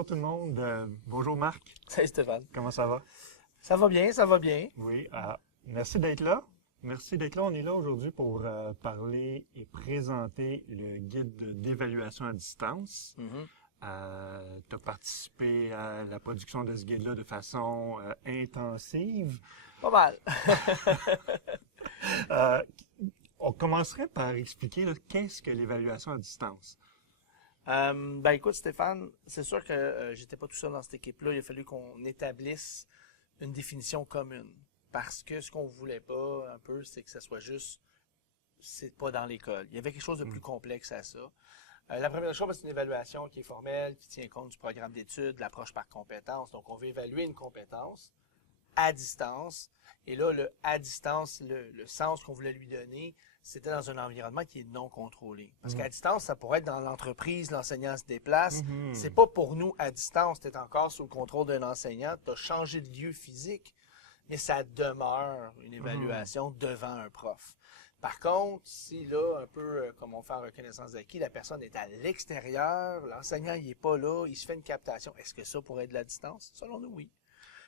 bonjour tout le monde. Bonjour Marc. Salut Stéphane. Comment ça va? Ça va bien, ça va bien. Oui. Merci d'être là. Merci d'être là. On est là aujourd'hui pour parler et présenter le guide d'évaluation à distance. Tu as participé à la production de ce guide-là de façon intensive. Pas mal. On commencerait par expliquer là, qu'est-ce que l'évaluation à distance. Écoute Stéphane, c'est sûr que j'étais pas tout seul dans cette équipe-là. Il a fallu qu'on établisse une définition commune. Parce que ce qu'on voulait pas un peu, c'est que ça soit juste, c'est pas dans l'école. Il y avait quelque chose de plus complexe à ça. La première chose, c'est une évaluation qui est formelle, qui tient compte du programme d'études, de l'approche par compétence. Donc, on veut évaluer une compétence à distance. Et là, le à distance, le sens qu'on voulait lui donner, c'était dans un environnement qui est non contrôlé. Parce qu'à distance, ça pourrait être dans l'entreprise, l'enseignant se déplace. C'est pas pour nous à distance, tu es encore sous le contrôle d'un enseignant, tu as changé de lieu physique, mais ça demeure une évaluation devant un prof. Par contre, si là, un peu comme on fait en reconnaissance d'acquis, la personne est à l'extérieur, l'enseignant il est pas là, il se fait une captation, est-ce que ça pourrait être de la distance? Selon nous, oui.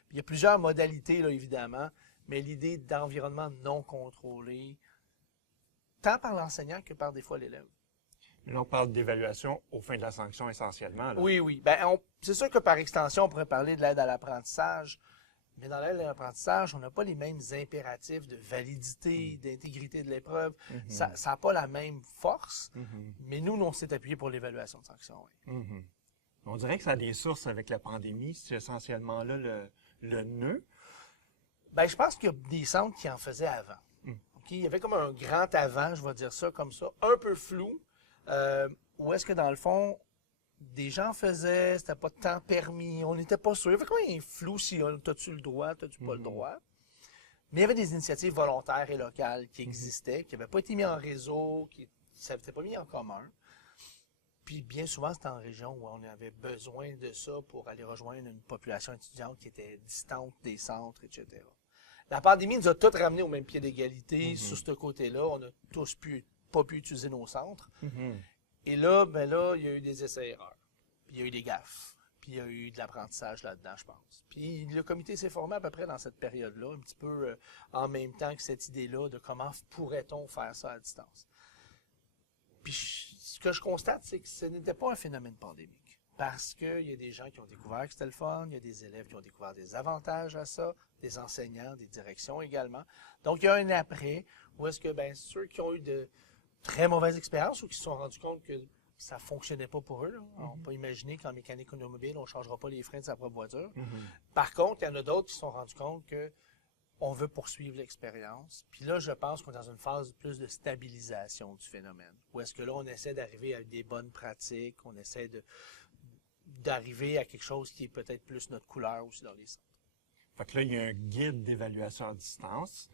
Puis il y a plusieurs modalités, là, évidemment, mais l'idée d'environnement non contrôlé, tant par l'enseignant que par des fois l'élève. Là, on parle d'évaluation au fin de la sanction essentiellement. Là. Oui. C'est sûr que par extension, on pourrait parler de l'aide à l'apprentissage, mais dans l'aide à l'apprentissage, on n'a pas les mêmes impératifs de validité, d'intégrité de l'épreuve. Ça n'a pas la même force, mais nous, on s'est appuyé pour l'évaluation de sanction. Oui. On dirait que ça a des sources avec la pandémie. C'est essentiellement là le nœud. Je pense qu'il y a des centres qui en faisaient avant. Okay? Il y avait comme un grand avant, je vais dire ça comme ça, un peu flou, où est-ce que dans le fond, des gens faisaient, c'était pas tant permis, on n'était pas sûr. Il y avait comme un flou si t'as-tu le droit, t'as-tu pas le droit. Mais il y avait des initiatives volontaires et locales qui existaient, qui n'avaient pas été mis en réseau, qui ne s'étaient pas mis en commun. Puis bien souvent, c'était en région où on avait besoin de ça pour aller rejoindre une population étudiante qui était distante des centres, etc. La pandémie nous a tous ramenés au même pied d'égalité sur ce côté-là. On n'a tous pas pu utiliser nos centres. Et là, il y a eu des essais-erreurs. Puis il y a eu des gaffes. Puis il y a eu de l'apprentissage là-dedans, je pense. Puis le comité s'est formé à peu près dans cette période-là, un petit peu en même temps que cette idée-là de comment pourrait-on faire ça à distance. Puis ce que je constate, c'est que ce n'était pas un phénomène pandémique. Parce qu'il y a des gens qui ont découvert que c'était le fun, il y a des élèves qui ont découvert des avantages à ça, des enseignants, des directions également. Donc, il y a un après, où est-ce que ceux qui ont eu de très mauvaises expériences ou qui se sont rendus compte que ça fonctionnait pas pour eux, là. On peut imaginer qu'en mécanique automobile, on ne changera pas les freins de sa propre voiture. Par contre, il y en a d'autres qui se sont rendus compte que on veut poursuivre l'expérience. Puis là, je pense qu'on est dans une phase plus de stabilisation du phénomène. Où est-ce que là, on essaie d'arriver à des bonnes pratiques, on essaie d'arriver à quelque chose qui est peut-être plus notre couleur aussi dans les centres. Fait que là, il y a un guide d'évaluation à distance.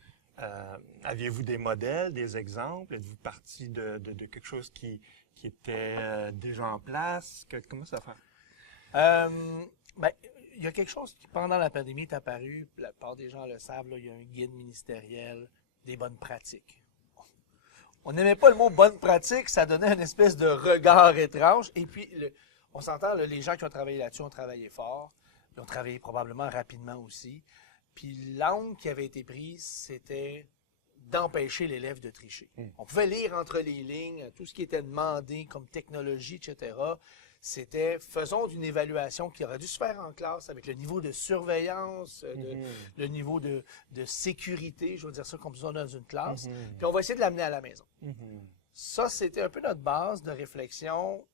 Aviez-vous des modèles, des exemples? Êtes-vous parti de quelque chose qui était déjà en place? Comment ça fait? Il y a quelque chose qui, pendant la pandémie, est apparu, la plupart des gens le savent, là, il y a un guide ministériel des bonnes pratiques. On n'aimait pas le mot « bonne pratique », ça donnait une espèce de regard étrange. Et puis, on s'entend, là, les gens qui ont travaillé là-dessus ont travaillé fort, ils ont travaillé probablement rapidement aussi. Puis l'angle qui avait été prise, c'était d'empêcher l'élève de tricher. On pouvait lire entre les lignes tout ce qui était demandé comme technologie, etc., c'était faisons d'une évaluation qui aurait dû se faire en classe avec le niveau de surveillance, le niveau de sécurité, je veux dire ça comme ça dans une classe, puis on va essayer de l'amener à la maison. Ça, c'était un peu notre base de réflexion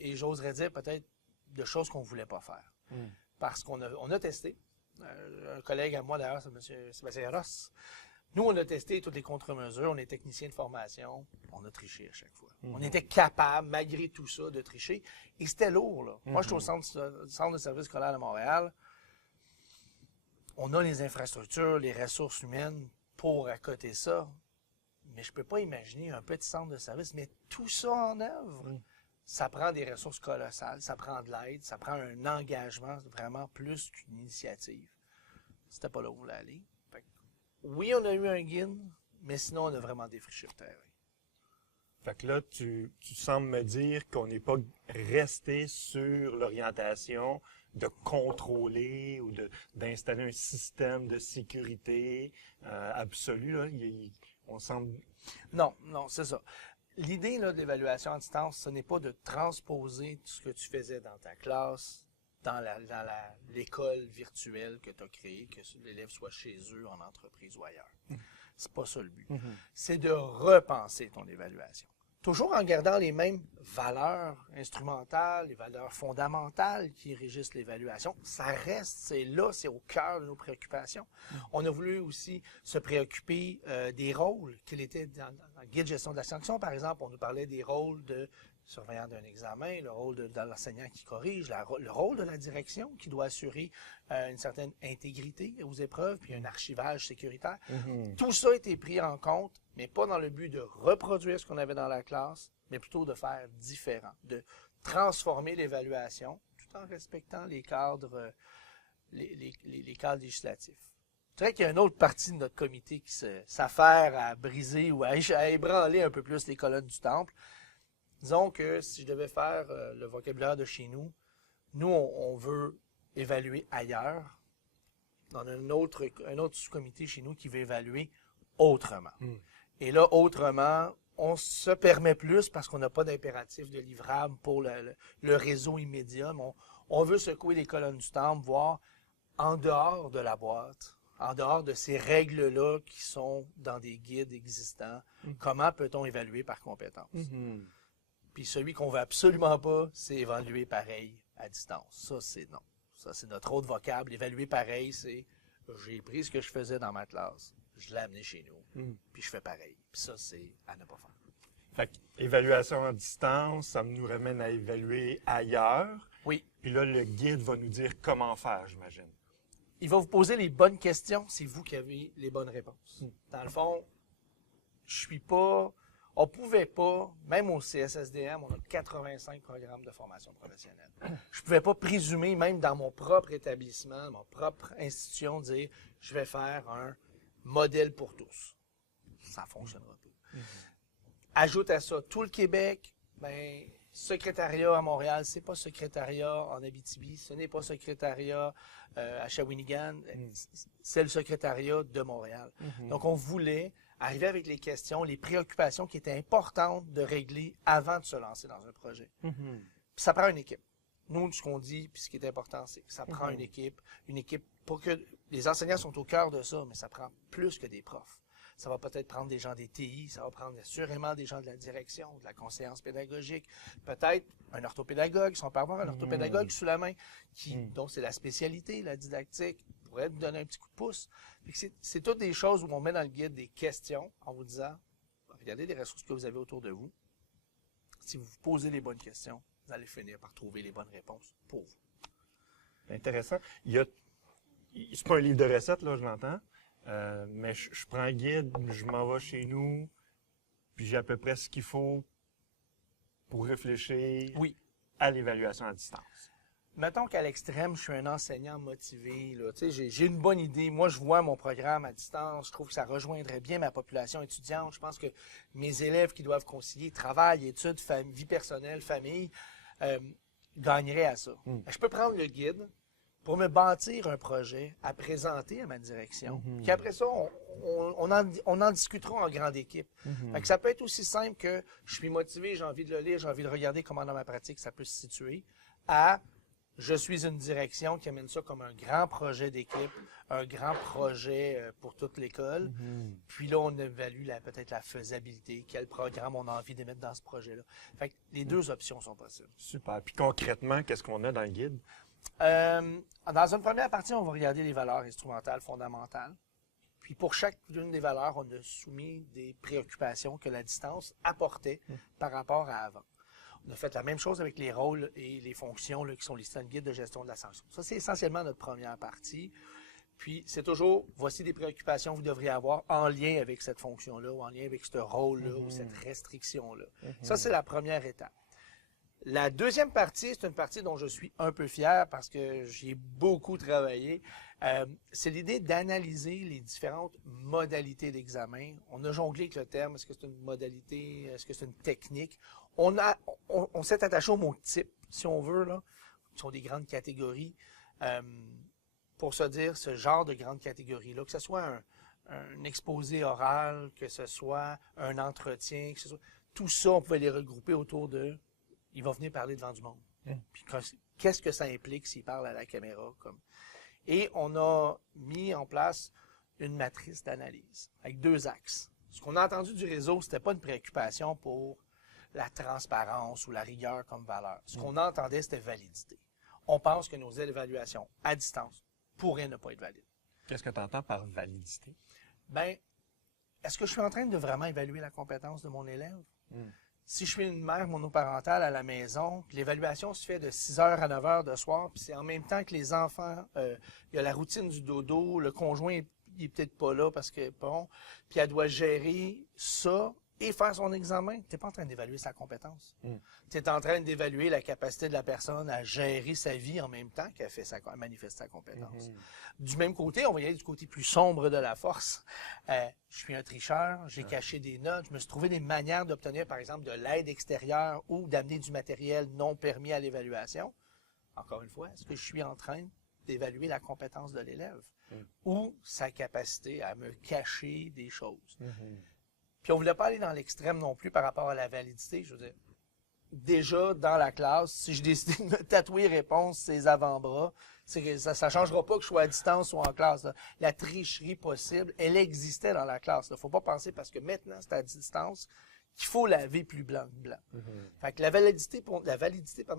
et j'oserais dire peut-être de choses qu'on ne voulait pas faire. Parce qu'on a testé. Un collègue à moi d'ailleurs, c'est M. Sébastien Ross. Nous, on a testé toutes les contre-mesures, on est technicien de formation, on a triché à chaque fois. On était capable, malgré tout ça, de tricher. Et c'était lourd, là. Moi, je suis au centre de service scolaire de Montréal. On a les infrastructures, les ressources humaines pour accoter ça. Mais je peux pas imaginer un petit centre de service, mais tout ça en œuvre. Ça prend des ressources colossales, ça prend de l'aide, ça prend un engagement vraiment plus qu'une initiative. C'était pas là où on voulait aller. Oui, on a eu un guide, mais sinon, on a vraiment défriché le terrain. Fait que là, tu sembles me dire qu'on n'est pas resté sur l'orientation de contrôler ou d'installer un système de sécurité absolu. Là. On semble... Non, c'est ça. L'idée là, de l'évaluation à distance, ce n'est pas de transposer tout ce que tu faisais dans ta classe dans l'école virtuelle que tu as créée, que l'élève soit chez eux, en entreprise ou ailleurs. C'est pas ça le but. C'est de repenser ton évaluation. Toujours en gardant les mêmes valeurs instrumentales, les valeurs fondamentales qui régissent l'évaluation. Ça reste, c'est là, c'est au cœur de nos préoccupations. On a voulu aussi se préoccuper des rôles qu'il était dans le guide de gestion de la sanction, par exemple. On nous parlait des rôles de surveillant d'un examen, le rôle de l'enseignant qui corrige, le rôle de la direction qui doit assurer une certaine intégrité aux épreuves, puis un archivage sécuritaire. Tout ça a été pris en compte, mais pas dans le but de reproduire ce qu'on avait dans la classe, mais plutôt de faire différent, de transformer l'évaluation tout en respectant les cadres, les cadres législatifs. Je dirais qu'il y a une autre partie de notre comité qui s'affaire à briser ou à ébranler un peu plus les colonnes du temple. Disons que si je devais faire le vocabulaire de chez nous, on veut évaluer ailleurs. On a un autre sous-comité chez nous qui veut évaluer autrement. Et là, autrement, on se permet plus parce qu'on n'a pas d'impératif de livrable pour le réseau immédiat. Mais on veut secouer les colonnes du temple, voir en dehors de la boîte, en dehors de ces règles-là qui sont dans des guides existants, comment peut-on évaluer par compétence? Puis celui qu'on veut absolument pas, c'est évaluer pareil à distance. Ça, c'est non. Ça, c'est notre autre vocable. Évaluer pareil, c'est j'ai pris ce que je faisais dans ma classe, je l'ai amené chez nous, puis je fais pareil. Puis ça, c'est à ne pas faire. Fait que, évaluation à distance, ça nous ramène à évaluer ailleurs. Oui. Puis là, le guide va nous dire comment faire, j'imagine. Il va vous poser les bonnes questions, c'est vous qui avez les bonnes réponses. Dans le fond, on pouvait pas, même au CSSDM, on a 85 programmes de formation professionnelle. Je pouvais pas présumer, même dans mon propre établissement, mon propre institution, dire je vais faire un modèle pour tous. Ça fonctionnera pas. Ajoute à ça tout le Québec, secrétariat à Montréal, c'est pas secrétariat en Abitibi, ce n'est pas secrétariat à Shawinigan, c'est le secrétariat de Montréal. Donc on voulait arriver avec les questions, les préoccupations qui étaient importantes de régler avant de se lancer dans un projet. Puis ça prend une équipe. Nous, ce qu'on dit, puis ce qui est important, c'est que ça prend une équipe pour que les enseignants sont au cœur de ça, mais ça prend plus que des profs. Ça va peut-être prendre des gens des TI, ça va prendre assurément des gens de la direction, de la conseillance pédagogique, peut-être un orthopédagogue, si on peut avoir un orthopédagogue sous la main, dont c'est la spécialité, la didactique, pourrait nous donner un petit coup de pouce. C'est toutes des choses où on met dans le guide des questions en vous disant, regardez les ressources que vous avez autour de vous. Si vous vous posez les bonnes questions, vous allez finir par trouver les bonnes réponses pour vous. Intéressant. C'est pas un livre de recettes, là, je l'entends. Mais je prends un guide, je m'en vais chez nous, puis j'ai à peu près ce qu'il faut pour réfléchir à l'évaluation à distance. Mettons qu'à l'extrême, je suis un enseignant motivé. Là. J'ai une bonne idée. Moi, je vois mon programme à distance. Je trouve que ça rejoindrait bien ma population étudiante. Je pense que mes élèves qui doivent concilier travail, études, vie personnelle, famille, gagneraient à ça. Je peux prendre le guide pour me bâtir un projet à présenter à ma direction. Puis après ça, on en discutera en grande équipe. Fait que ça peut être aussi simple que je suis motivé, j'ai envie de le lire, j'ai envie de regarder comment dans ma pratique ça peut se situer, à je suis une direction qui amène ça comme un grand projet d'équipe, un grand projet pour toute l'école. Puis là, on évalue peut-être la faisabilité, quel programme on a envie de mettre dans ce projet-là. Fait que les deux options sont possibles. Super. Puis concrètement, qu'est-ce qu'on a dans le guide? Dans une première partie, on va regarder les valeurs instrumentales fondamentales. Puis pour chacune des valeurs, on a soumis des préoccupations que la distance apportait par rapport à avant. On a fait la même chose avec les rôles et les fonctions là, qui sont listés dans le guide de gestion de la sanction. Ça, c'est essentiellement notre première partie. Puis, c'est toujours, voici des préoccupations que vous devriez avoir en lien avec cette fonction-là ou en lien avec ce rôle-là ou cette restriction-là. Ça, c'est la première étape. La deuxième partie, c'est une partie dont je suis un peu fier parce que j'y ai beaucoup travaillé. C'est l'idée d'analyser les différentes modalités d'examen. On a jonglé avec le terme, est-ce que c'est une modalité, est-ce que c'est une technique? On s'est attaché au mot type, si on veut, là, qui sont des grandes catégories, pour se dire ce genre de grandes catégories-là, que ce soit un exposé oral, que ce soit un entretien, que ce soit... Tout ça, on pouvait les regrouper autour de... Il va venir parler devant du monde. Puis qu'est-ce que ça implique s'il parle à la caméra? Et on a mis en place une matrice d'analyse avec 2 axes. Ce qu'on a entendu du réseau, c'était pas une préoccupation pour la transparence ou la rigueur comme valeur. Ce qu'on entendait, c'était validité. On pense que nos évaluations à distance pourraient ne pas être valides. Qu'est-ce que tu entends par validité? Bien, est-ce que je suis en train de vraiment évaluer la compétence de mon élève? Si je suis une mère monoparentale à la maison, l'évaluation se fait de 6h à 9h de soir, puis c'est en même temps que les enfants, il y a la routine du dodo, le conjoint, il est peut-être pas là parce que, bon, puis elle doit gérer ça et faire son examen. Tu n'es pas en train d'évaluer sa compétence. Tu es en train d'évaluer la capacité de la personne à gérer sa vie en même temps qu'elle manifeste sa compétence. Du même côté, on va y aller du côté plus sombre de la force. Je suis un tricheur, j'ai caché des notes, je me suis trouvé des manières d'obtenir, par exemple, de l'aide extérieure ou d'amener du matériel non permis à l'évaluation. Encore une fois, est-ce que je suis en train d'évaluer la compétence de l'élève ou sa capacité à me cacher des choses? Puis on voulait pas aller dans l'extrême non plus par rapport à la validité. Je veux dire, déjà dans la classe, si je décide de me tatouer réponse ses avant-bras, c'est que ça changera pas que je sois à distance ou en classe. Là. La tricherie possible, elle existait dans la classe. Il faut pas penser parce que maintenant c'est à distance qu'il faut laver plus blanc que blanc. Fait que la validité,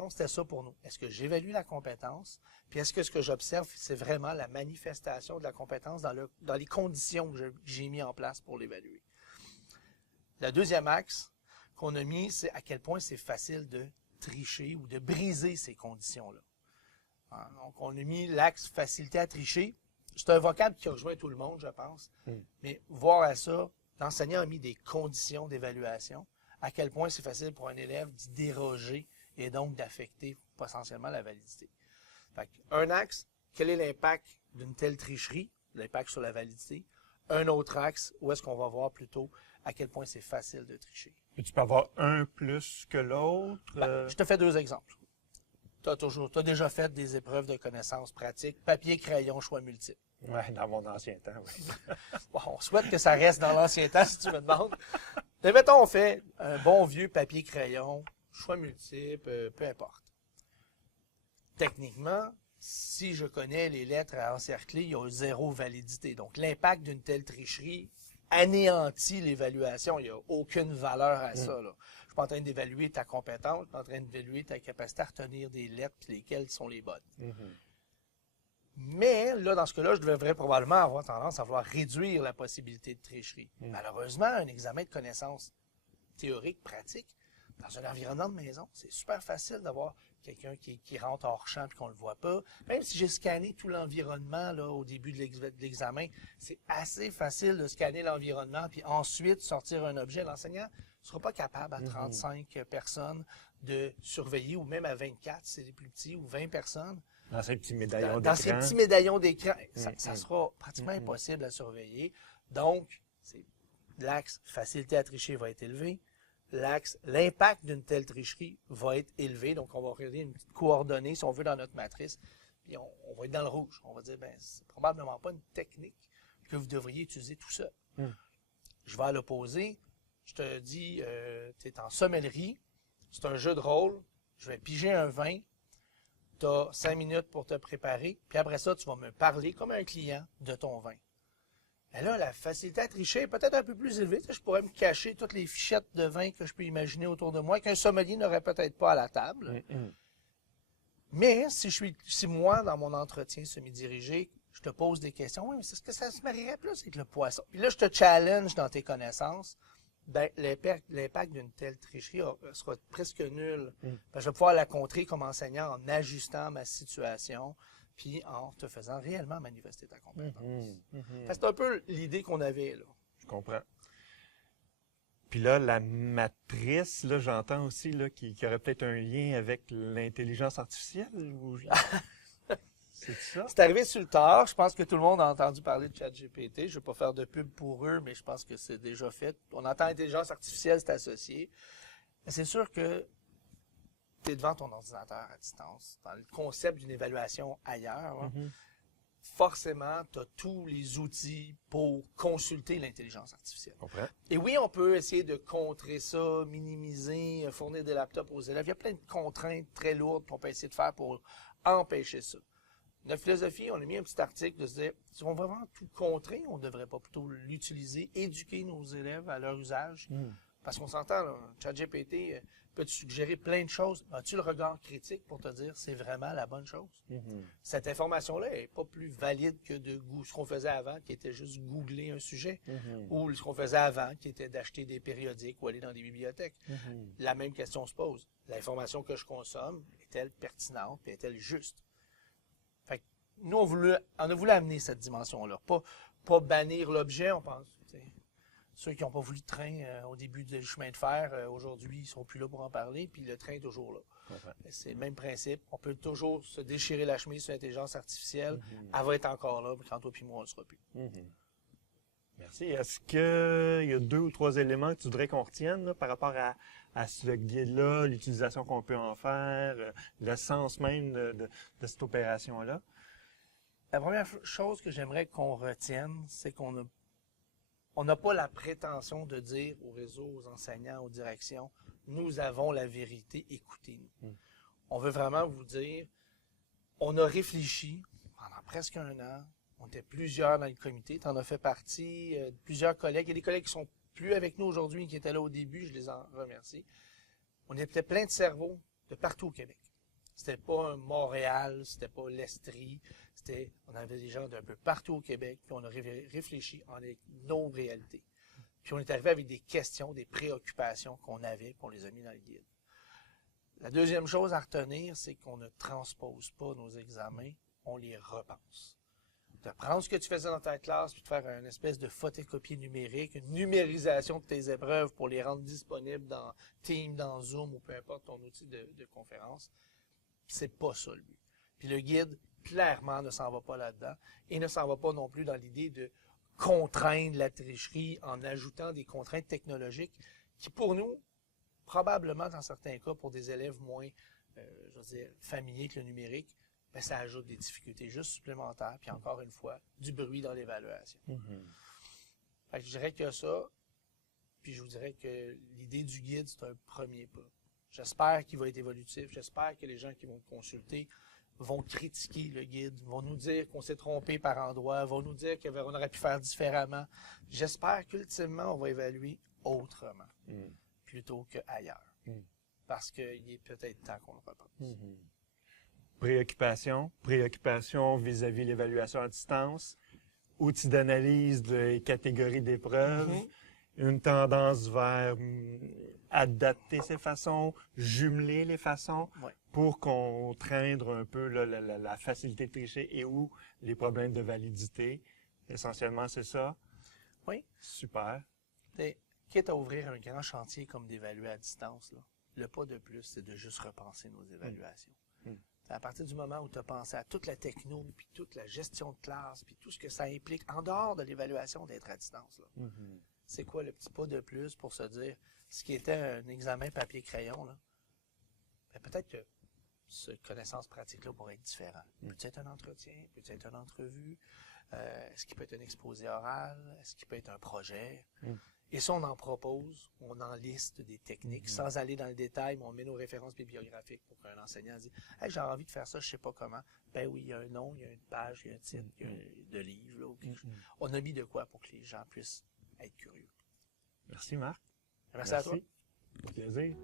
c'était ça pour nous. Est-ce que j'évalue la compétence? Puis est-ce que ce que j'observe, c'est vraiment la manifestation de la compétence dans les conditions que j'ai mis en place pour l'évaluer? Le deuxième axe qu'on a mis, c'est à quel point c'est facile de tricher ou de briser ces conditions-là. Donc, on a mis l'axe facilité à tricher. C'est un vocable qui rejoint tout le monde, je pense. Mais voir à ça, l'enseignant a mis des conditions d'évaluation. À quel point c'est facile pour un élève d'y déroger et donc d'affecter potentiellement la validité. Fait un axe, quel est l'impact d'une telle tricherie, l'impact sur la validité? Un autre axe, où est-ce qu'on va voir plutôt à quel point c'est facile de tricher. Et tu peux avoir un plus que l'autre? Je te fais 2 exemples. Tu as déjà fait des épreuves de connaissances pratiques, papier, crayon, choix multiple. Oui, dans mon ancien temps, oui. Bon, on souhaite que ça reste dans l'ancien temps, si tu me demandes. Mais mettons, on fait un bon vieux papier, crayon, choix multiple, peu importe. Techniquement, si je connais les lettres à encercler, il y a 0 validité. Donc, l'impact d'une telle tricherie anéantit l'évaluation. Il n'y a aucune valeur à ça. Là. Je suis pas en train d'évaluer ta compétence, je suis en train d'évaluer ta capacité à retenir des lettres et lesquelles sont les bonnes. Mais, là, dans ce cas-là, je devrais probablement avoir tendance à vouloir réduire la possibilité de tricherie. Malheureusement, un examen de connaissances théoriques, pratiques, dans un environnement de maison, c'est super facile d'avoir quelqu'un qui rentre hors champ et qu'on ne le voit pas. Même si j'ai scanné tout l'environnement là au début de l'examen, c'est assez facile de scanner l'environnement puis ensuite sortir un objet. L'enseignant ne sera pas capable à 35 personnes de surveiller, ou même à 24 si c'est les plus petits, ou 20 personnes. Dans ces petits médaillons d'écran. Dans ces petits médaillons d'écran, ça sera pratiquement impossible à surveiller. Donc, l'axe facilité à tricher va être élevé. L'impact d'une telle tricherie va être élevé. Donc, on va regarder une petite coordonnée, si on veut, dans notre matrice. Puis, on va être dans le rouge. On va dire, c'est probablement pas une technique que vous devriez utiliser tout seul. Je vais à l'opposé. Je te dis, tu es en sommellerie. C'est un jeu de rôle. Je vais piger un vin. Tu as 5 minutes pour te préparer. Puis après ça, tu vas me parler comme un client de ton vin. Et là, la facilité à tricher est peut-être un peu plus élevée. Je pourrais me cacher toutes les fichettes de vin que je peux imaginer autour de moi, qu'un sommelier n'aurait peut-être pas à la table. Mais si moi, dans mon entretien semi-dirigé, je te pose des questions, oui, mais est-ce que ça se marierait plus avec le poisson? Puis là, je te challenge dans tes connaissances. Ben, l'impact d'une telle tricherie sera presque nul. Je vais pouvoir la contrer comme enseignant en ajustant ma situation puis en te faisant réellement manifester ta compétence. C'est un peu l'idée qu'on avait là. Je comprends. Puis là, la matrice, là, j'entends aussi là, qu'il y aurait peut-être un lien avec l'intelligence artificielle. Ou... C'est ça? C'est arrivé sur le tard. Je pense que tout le monde a entendu parler de ChatGPT. Je ne vais pas faire de pub pour eux, mais je pense que c'est déjà fait. On entend intelligence artificielle, c'est associé. Mais c'est sûr que tu es devant ton ordinateur à distance. Dans le concept d'une évaluation ailleurs, là, forcément, tu as tous les outils pour consulter l'intelligence artificielle. Comprends. Et oui, on peut essayer de contrer ça, minimiser, fournir des laptops aux élèves. Il y a plein de contraintes très lourdes qu'on peut essayer de faire pour empêcher ça. Notre philosophie, on a mis un petit article de se dire, si on veut vraiment tout contrer, on ne devrait pas plutôt l'utiliser, éduquer nos élèves à leur usage. Parce qu'on s'entend, là, ChatGPT peut te suggérer plein de choses. As-tu le regard critique pour te dire c'est vraiment la bonne chose? Cette information-là n'est pas plus valide que ce qu'on faisait avant, qui était juste googler un sujet, ou ce qu'on faisait avant, qui était d'acheter des périodiques ou aller dans des bibliothèques. La même question se pose. L'information que je consomme, est-elle pertinente et est-elle juste? Fait que nous, on a voulu amener cette dimension-là. Pas bannir l'objet, on pense. Ceux qui n'ont pas voulu de train au début du chemin de fer, aujourd'hui, ils sont plus là pour en parler, puis le train est toujours là. C'est le même principe. On peut toujours se déchirer la chemise sur l'intelligence artificielle. Elle va être encore là, mais quand toi puis moi, on ne le sera plus. Merci. Est-ce qu'il y a 2 ou 3 éléments que tu voudrais qu'on retienne là, par rapport à ce guide-là, l'utilisation qu'on peut en faire, le sens même de cette opération-là? La première chose que j'aimerais qu'on retienne, c'est qu'on n'a pas la prétention de dire au réseau, aux enseignants, aux directions, nous avons la vérité, écoutez-nous. On veut vraiment vous dire, on a réfléchi pendant presque 1 an, on était plusieurs dans le comité, tu en as fait partie, plusieurs collègues, il y a des collègues qui sont plus avec nous aujourd'hui, qui étaient là au début, je les en remercie. On était plein de cerveaux de partout au Québec. C'était pas un Montréal, c'était pas l'Estrie, on avait des gens d'un peu partout au Québec, puis on a réfléchi en nos réalités. Puis on est arrivé avec des questions, des préoccupations qu'on avait, puis on les a mis dans le guide. La deuxième chose à retenir, c'est qu'on ne transpose pas nos examens, on les repense. De prendre ce que tu faisais dans ta classe, puis de faire une espèce de photocopie numérique, une numérisation de tes épreuves pour les rendre disponibles dans Teams, dans Zoom ou peu importe ton outil de conférence, c'est pas ça le but. Puis le guide, clairement, ne s'en va pas là-dedans et ne s'en va pas non plus dans l'idée de contraindre la tricherie en ajoutant des contraintes technologiques qui, pour nous, probablement dans certains cas, pour des élèves moins, familiers que le numérique, ben, ça ajoute des difficultés juste supplémentaires, puis encore une fois, du bruit dans l'évaluation. Fait que je dirais que ça, puis je vous dirais que l'idée du guide, c'est un premier pas. J'espère qu'il va être évolutif, j'espère que les gens qui vont le consulter vont critiquer le guide, vont nous dire qu'on s'est trompé par endroit, vont nous dire qu'on aurait pu faire différemment. J'espère qu'ultimement, on va évaluer autrement, plutôt qu'ailleurs. Parce qu'il est peut-être temps qu'on le repense. Préoccupation vis-à-vis de l'évaluation à distance, outils d'analyse des catégories d'épreuves, une tendance vers adapter ses façons, jumeler les façons pour contraindre un peu là, la facilité de tricher et ou les problèmes de validité. Essentiellement, c'est ça. Oui. Super. Quitte à ouvrir un grand chantier comme d'évaluer à distance, là, le pas de plus, c'est de juste repenser nos évaluations. À partir du moment où tu as pensé à toute la techno, puis toute la gestion de classe, puis tout ce que ça implique, en dehors de l'évaluation d'être à distance, là, c'est quoi le petit pas de plus pour se dire, ce qui était un examen papier-crayon, là, ben peut-être que cette connaissance pratique-là pourrait être différent. Peut-être un entretien, peut-être une entrevue, est-ce qu'il peut être un exposé oral, est-ce qu'il peut être un projet? Et ça, on en propose, on en liste des techniques, sans aller dans le détail, mais on met nos références bibliographiques pour qu'un enseignant dise « Hey, j'ai envie de faire ça, je sais pas comment. » Ben oui, il y a un nom, il y a une page, il y a un titre, il y a de livre, là, ou quelque chose. On a mis de quoi pour que les gens puissent être curieux. Merci, Marc. Merci à toi. Plaisir.